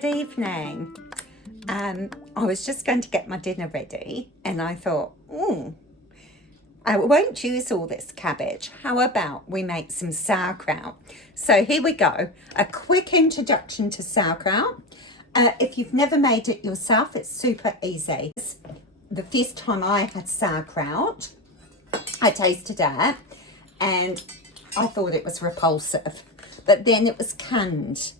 Good evening. I was just going to get my dinner ready and I thought, I won't use all this cabbage. How about we make some sauerkraut? So here we go. A quick introduction to sauerkraut. If you've never made it yourself, it's super easy. The first time I had sauerkraut, I tasted it and I thought it was repulsive, but then it was canned.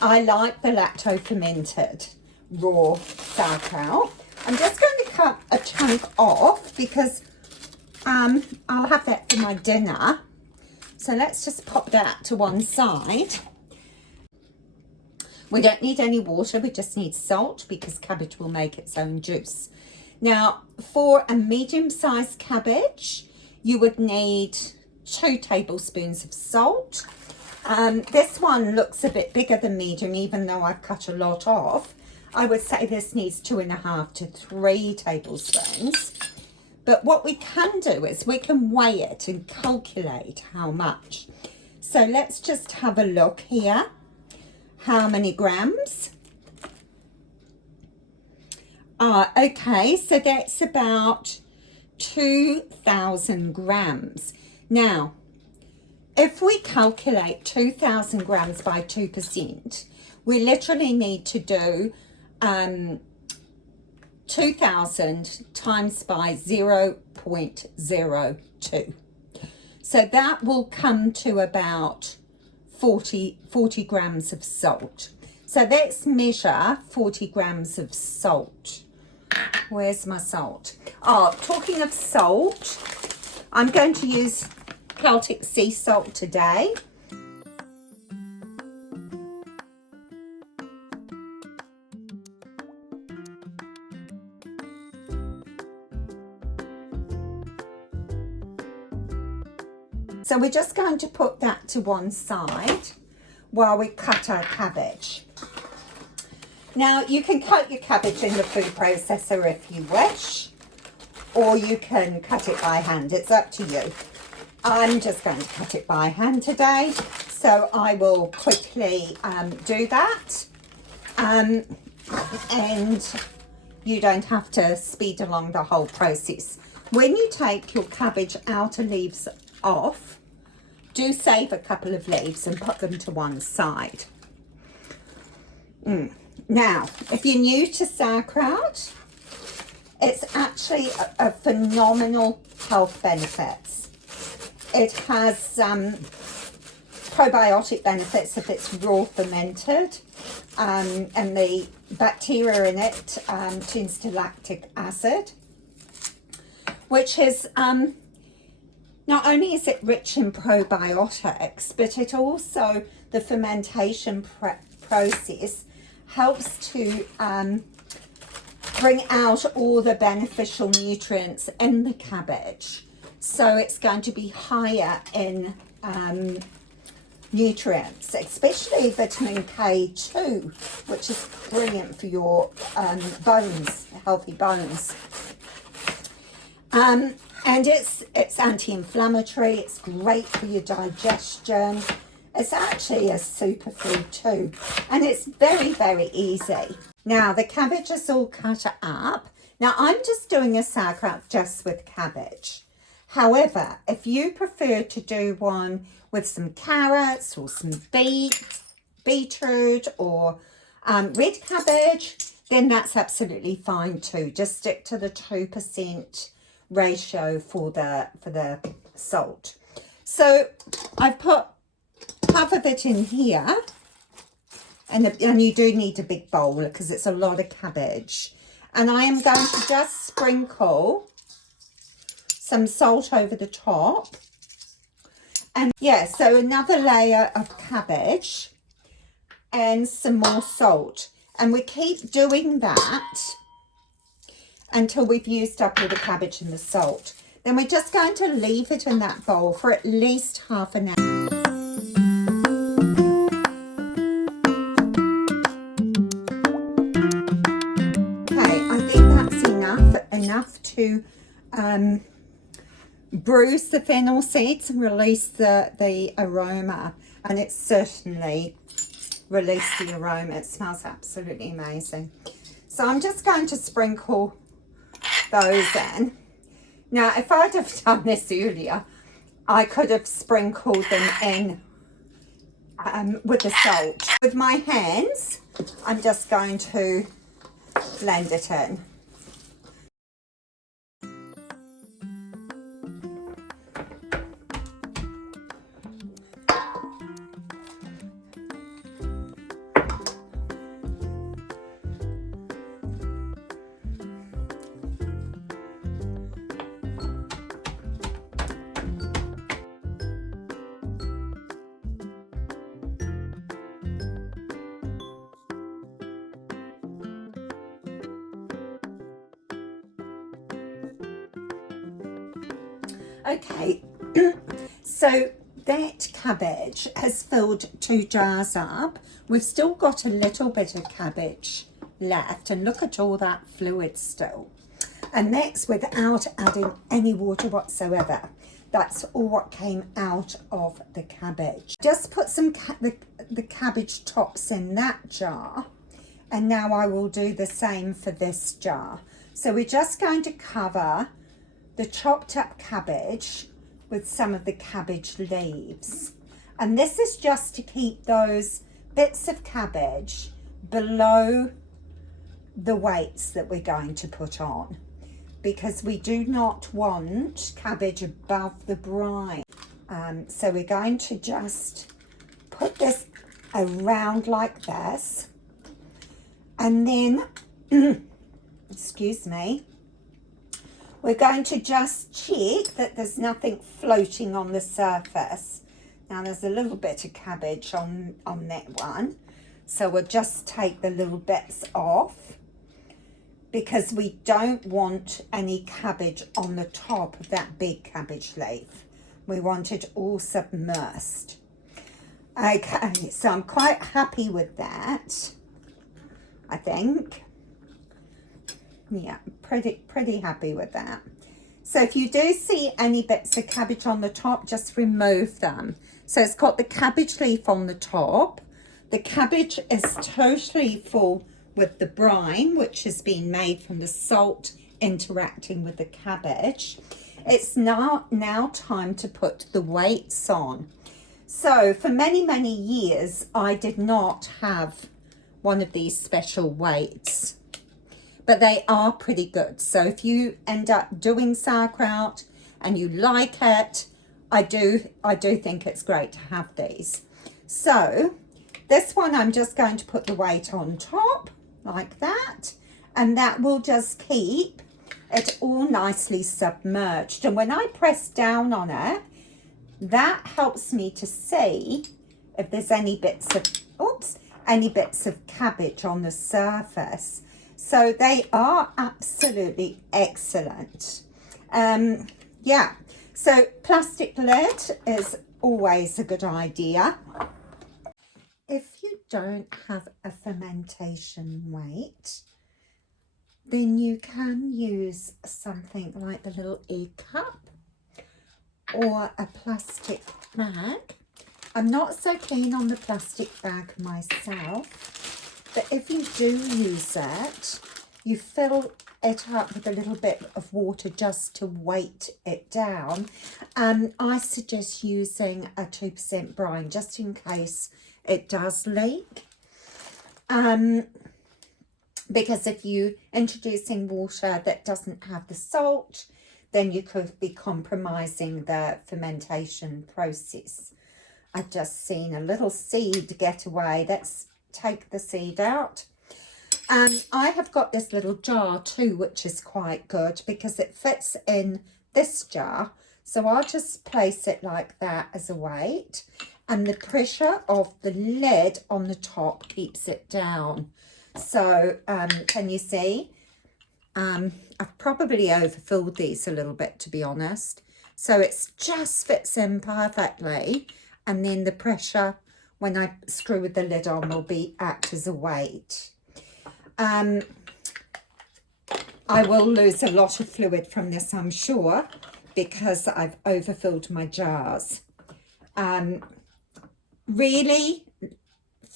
I like the Lacto fermented raw sauerkraut. I'm just going to cut a chunk off because I'll have that for my dinner. So let's just pop that to one side. We don't need any water, we just need salt because cabbage will make its own juice. Now, for a medium-sized cabbage, you would need 2 tablespoons of salt. This one looks a bit bigger than medium, even though I've cut a lot off. I would say this needs 2.5 to 3 tablespoons. But what we can do is we can weigh it and calculate how much. So let's just have a look here. How many grams? Okay, so that's about 2,000 grams. Now, if we calculate 2,000 grams by 2%, we literally need to do 2,000 times by 0.02. So that will come to about 40 grams of salt. So let's measure 40 grams of salt. Where's my salt? Oh, talking of salt, I'm going to use Celtic sea salt today. So we're just going to put that to one side while we cut our cabbage. Now you can cut your cabbage in the food processor if you wish, or you can cut it by hand, it's up to you. I'm just going to cut it by hand today, so I will quickly do that, and you don't have to speed along the whole process. When you take your cabbage outer leaves off, do save a couple of leaves and put them to one side. Now, if you're new to sauerkraut, it's actually a phenomenal health benefits. It has probiotic benefits if it's raw fermented, and the bacteria in it turns to lactic acid, which is not only is it rich in probiotics, but it also, the fermentation process helps to bring out all the beneficial nutrients in the cabbage. So it's going to be higher in nutrients, especially vitamin K2, which is brilliant for your bones, healthy bones. And it's anti-inflammatory, it's great for your digestion. It's actually a superfood too, and it's very, very easy. Now the cabbage is all cut up. Now I'm just doing a sauerkraut just with cabbage. However, if you prefer to do one with some carrots or some beetroot or red cabbage, then that's absolutely fine too. Just stick to the 2% ratio for the salt. So I've put half of it in here, and you do need a big bowl because it's a lot of cabbage. And I am going to just sprinkle some salt over the top. And yeah, so another layer of cabbage and some more salt. And we keep doing that until we've used up all the cabbage and the salt. Then we're just going to leave it in that bowl for at least half an hour. Okay, I think that's enough to bruise the fennel seeds and release the aroma, and it's certainly release the aroma. It smells absolutely amazing. So I'm just going to sprinkle those in. Now, if I'd have done this earlier, I could have sprinkled them in with the salt. With my hands, I'm just going to blend it in. Okay, so that cabbage has filled 2 jars up. We've still got a little bit of cabbage left, and look at all that fluid still. And that's without adding any water whatsoever. That's all what came out of the cabbage. Just put some the cabbage tops in that jar, and now I will do the same for this jar. So we're just going to cover the chopped up cabbage with some of the cabbage leaves. And this is just to keep those bits of cabbage below the weights that we're going to put on, because we do not want cabbage above the brine. So we're going to just put this around like this, and then, excuse me, we're going to just check that there's nothing floating on the surface. Now there's a little bit of cabbage on that one, so we'll just take the little bits off, because we don't want any cabbage on the top of that big cabbage leaf. We want it all submersed. Okay, so I'm quite happy with that, I think. Yeah, pretty happy with that. So if you do see any bits of cabbage on the top, just remove them. So it's got the cabbage leaf on the top. The cabbage is totally full with the brine, which has been made from the salt interacting with the cabbage. It's now time to put the weights on. So for many years, I did not have one of these special weights, but they are pretty good. So if you end up doing sauerkraut and you like it, I do think it's great to have these. So this one, I'm just going to put the weight on top like that, and that will just keep it all nicely submerged. And when I press down on it, that helps me to see if there's any bits of cabbage on the surface. So they are absolutely excellent. Yeah, so plastic lid is always a good idea. If you don't have a fermentation weight, then you can use something like the little egg cup or a plastic bag. I'm not so keen on the plastic bag myself, but if you do use it, you fill it up with a little bit of water just to weight it down. I suggest using a 2% brine just in case it does leak. Because if you're introducing water that doesn't have the salt, then you could be compromising the fermentation process. I've just seen a little seed get away. Let's take the seed out. I have got this little jar too, which is quite good because it fits in this jar. So I'll just place it like that as a weight, and the pressure of the lid on the top keeps it down. So can you see? I've probably overfilled these a little bit, to be honest. So it just fits in perfectly, and then the pressure when I screw the lid on will act as a weight. I will lose a lot of fluid from this, I'm sure, because I've overfilled my jars. Really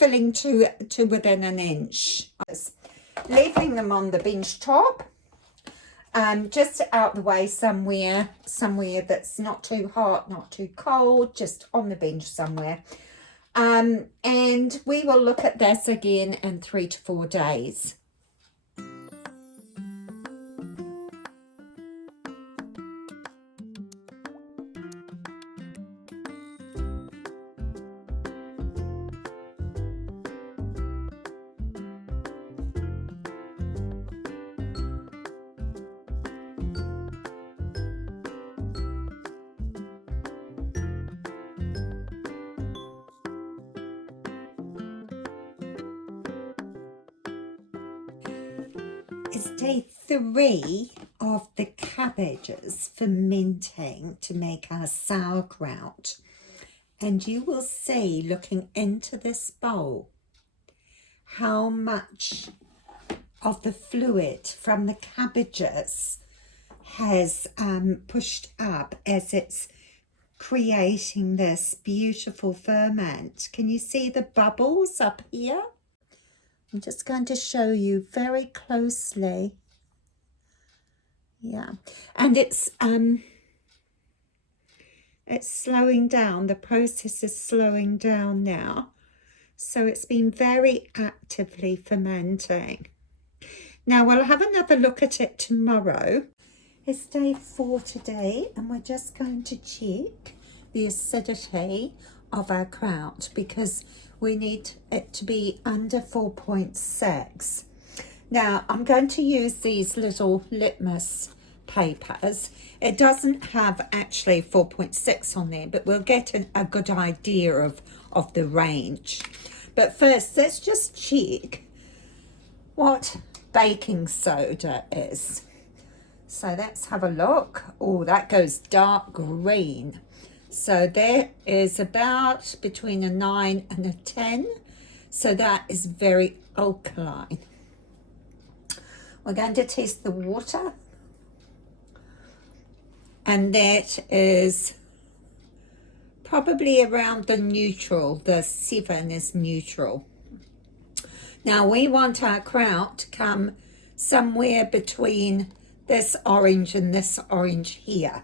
filling to within an inch. Leaving them on the bench top, just out the way somewhere that's not too hot, not too cold, just on the bench somewhere. And we will look at this again in 3 to 4 days. It's day 3 of the cabbages fermenting to make our sauerkraut. And you will see, looking into this bowl, how much of the fluid from the cabbages has pushed up as it's creating this beautiful ferment. Can you see the bubbles up here? I'm just going to show you very closely. Yeah, and it's slowing down. The process is slowing down now. So it's been very actively fermenting. Now we'll have another look at it tomorrow. It's day 4 today, and we're just going to check the acidity of our kraut because we need it to be under 4.6. Now I'm going to use these little litmus papers. It doesn't have actually 4.6 on there, but we'll get a good idea of the range. But first, let's just check what baking soda is. So let's have a look. Oh, that goes dark green. So there is about between a 9 and a 10. So that is very alkaline. We're going to test the water. And that is probably around the neutral. The 7 is neutral. Now we want our kraut to come somewhere between this orange and this orange here.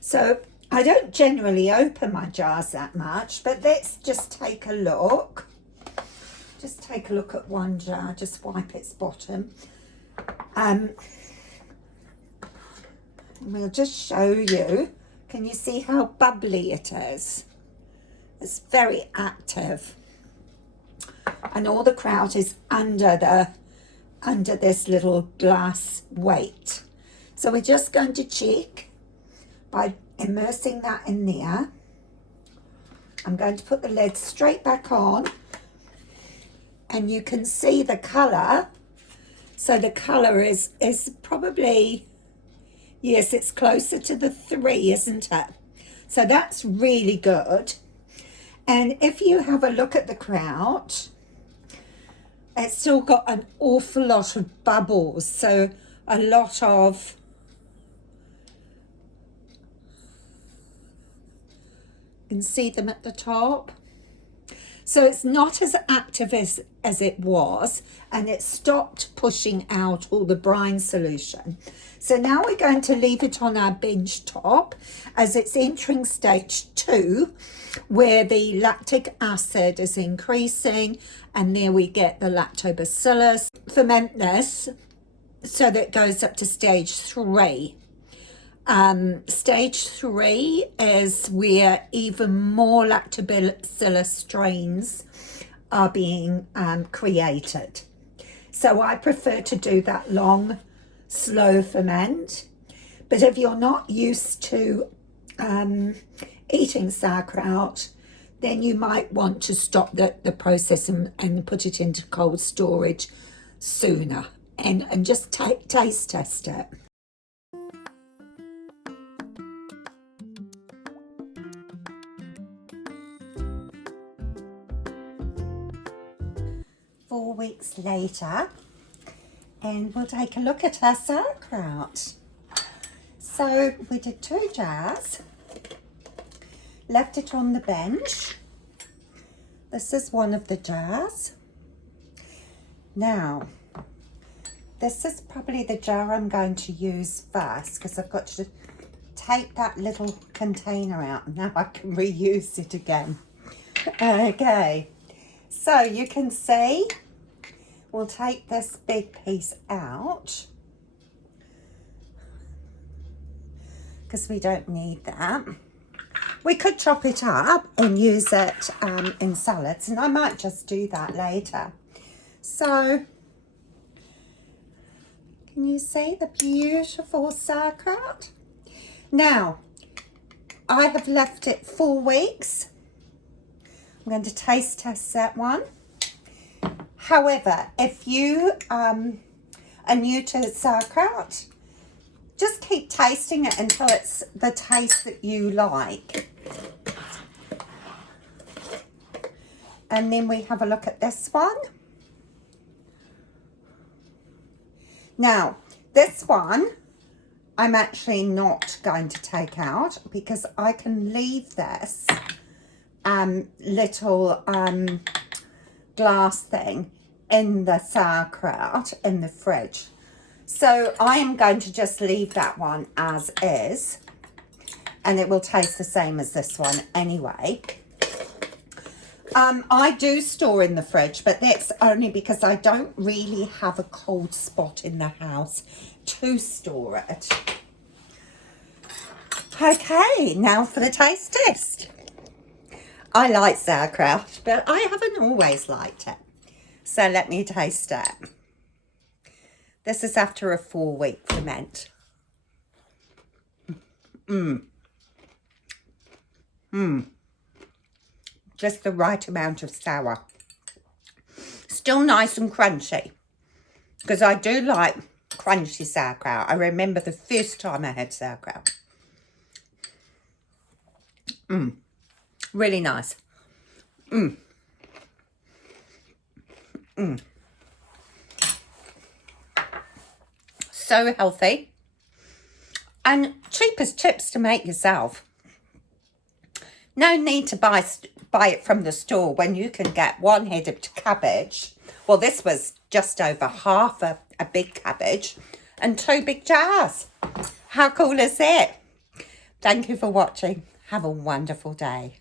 So I don't generally open my jars that much, but let's just take a look. Just take a look at one jar, just wipe its bottom. We'll just show you. Can you see how bubbly it is? It's very active. And all the kraut is under this little glass weight. So we're just going to check by immersing that in there. I'm going to put the lid straight back on, and you can see the colour. So the colour is probably, yes, it's closer to the 3, isn't it? So that's really good. And if you have a look at the kraut, it's still got an awful lot of bubbles, so a lot of you can see them at the top. So it's not as active as it was, and it stopped pushing out all the brine solution. So now we're going to leave it on our bench top as it's entering stage 2, where the lactic acid is increasing, and there we get the lactobacillus. Ferment this so that it goes up to stage 3. Stage 3 is where even more lactobacillus strains are being created. So I prefer to do that long, slow ferment. But if you're not used to eating sauerkraut, then you might want to stop the process and put it into cold storage sooner and just taste test it. Four weeks later, and we'll take a look at our sauerkraut. So we did 2 jars, left it on the bench This is one of the jars. Now, this is probably the jar I'm going to use first because I've got to take that little container out and now I can reuse it again. Okay, so you can see we'll take this big piece out because we don't need that. We could chop it up and use it in salads, and I might just do that later. So, can you see the beautiful sauerkraut? Now, I have left it 4 weeks. I'm going to taste test that one. However, if you are new to sauerkraut, just keep tasting it until it's the taste that you like. And then we have a look at this one. Now, this one, I'm actually not going to take out because I can leave this little glass thing in the sauerkraut in the fridge. So I am going to just leave that one as is, and it will taste the same as this one anyway. I do store in the fridge, but that's only because I don't really have a cold spot in the house to store it. Okay, now for the taste test. I like sauerkraut, but I haven't always liked it. So let me taste it. This is after a 4-week ferment. Just the right amount of sour. Still nice and crunchy, because I do like crunchy sauerkraut. I remember the first time I had sauerkraut. Really nice. So healthy. And cheap as chips to make yourself. No need to buy it from the store when you can get 1 head of cabbage. Well, this was just over half a big cabbage and 2 big jars. How cool is it? Thank you for watching. Have a wonderful day.